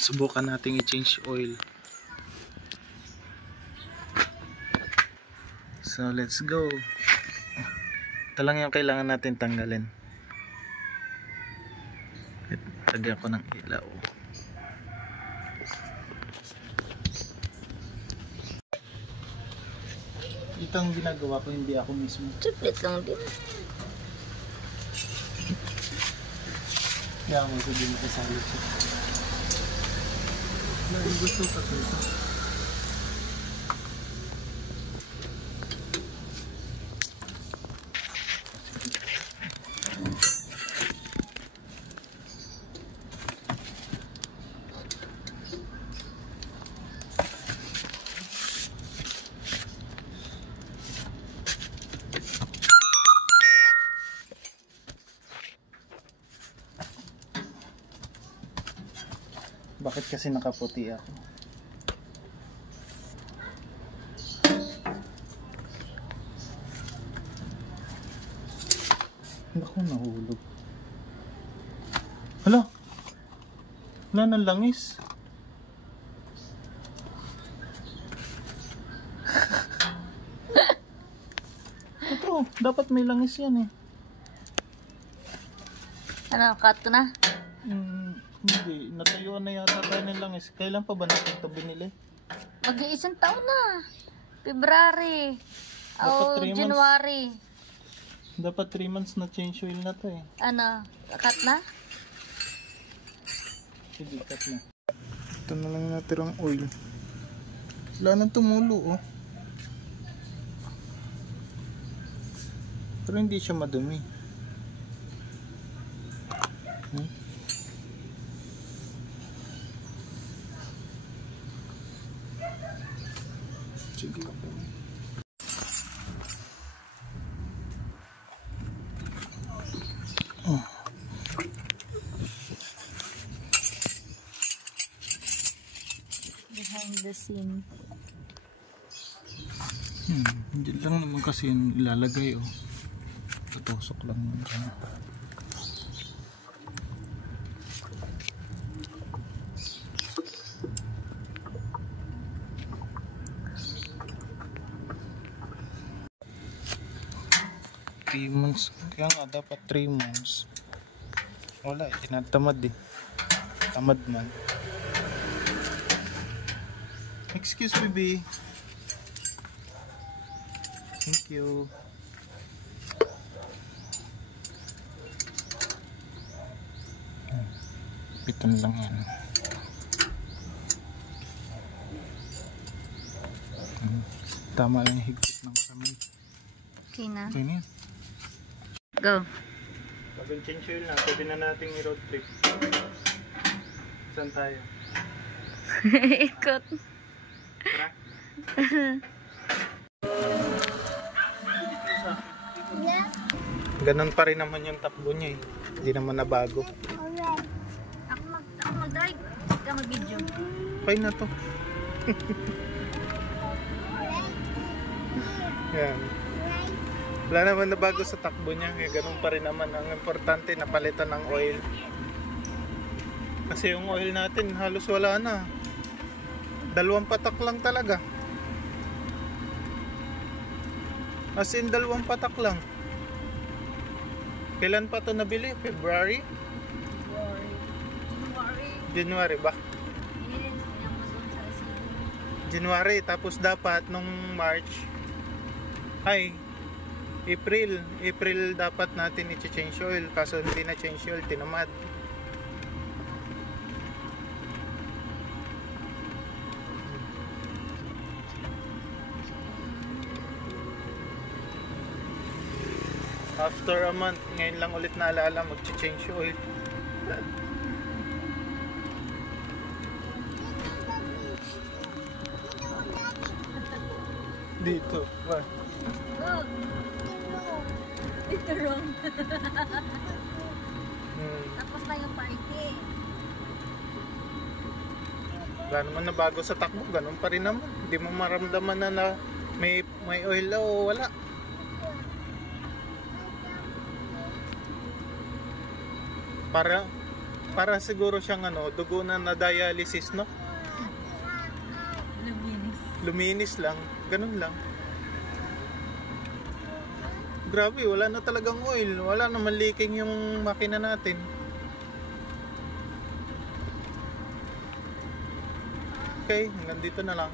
Subukan nating i-change oil. So let's go. Ito lang yung kailangan natin tanggalin. Lagyan ko ng ilaw. Ito ang ginagawa ko, hindi ako mismo. Chuplit lang din. Kaya ako sabihin mo kasali siya. Gusto ko kasi ito. Bakit kasi nakaputi ako? Naku, nahulog. Hala! Wala nang langis. Ito, dapat may langis yan eh. Ano, cut ko na? Hindi, natayuan na yata tayo ng langis. Kailan pa ba natin ito binili? Mag-iisang taon na. February. O, 3 months. January. Dapat 3 months na change oil na to eh. Ano, cut na? Sige, cut na. Ito na lang natirang oil. Wala nang tumulo oh. Pero hindi siya madumi. Sige. Oh. Behind the scene. Hindi lang naman kasi ilalagay oh. Tutusok lang yun dyan. Months. Kaya nga dapat 3 months. Wala, tinatamad eh. Tamad man. Excuse me, baby. Thank you. Pitan lang yan. Tama lang yung higpit ng kamay. Okay na. Okay na yan. Go. Pag change oil na, pwede na natin i-road trip. Saan tayo? Ikot. Tara. Ganon pa rin naman yung takbo niya eh. Hindi naman nabago. Ako mag-drive. Ikaw mag-video. Okay na to. Yan. Wala naman nabago sa takbo niya. Kaya ganun pa rin naman. Ang importante, napalitan ng oil. Kasi yung oil natin halos wala na. 2 patak lang talaga. As in 2 patak lang. Kailan pa to nabili? February? January ba? Yes, Amazon sa resibo. January. Tapos dapat nung March ay April dapat natin i-change oil. Kaso hindi na change oil, tinamad. After a month, ngayon lang ulit naalala mag-change oil. Dito. Ba? Go. Ito wrong. Tapos na yung party. Wala naman na bago sa takbo, ganun pa rin naman. Hindi mo maramdaman na may oil o wala. Para siguro siyang dugo na na-dialysis, no? Luminis. Luminis lang. Ganun lang. Grabe, wala na talagang oil. Wala naman leaking yung makina natin. Okay, hanggang dito na lang.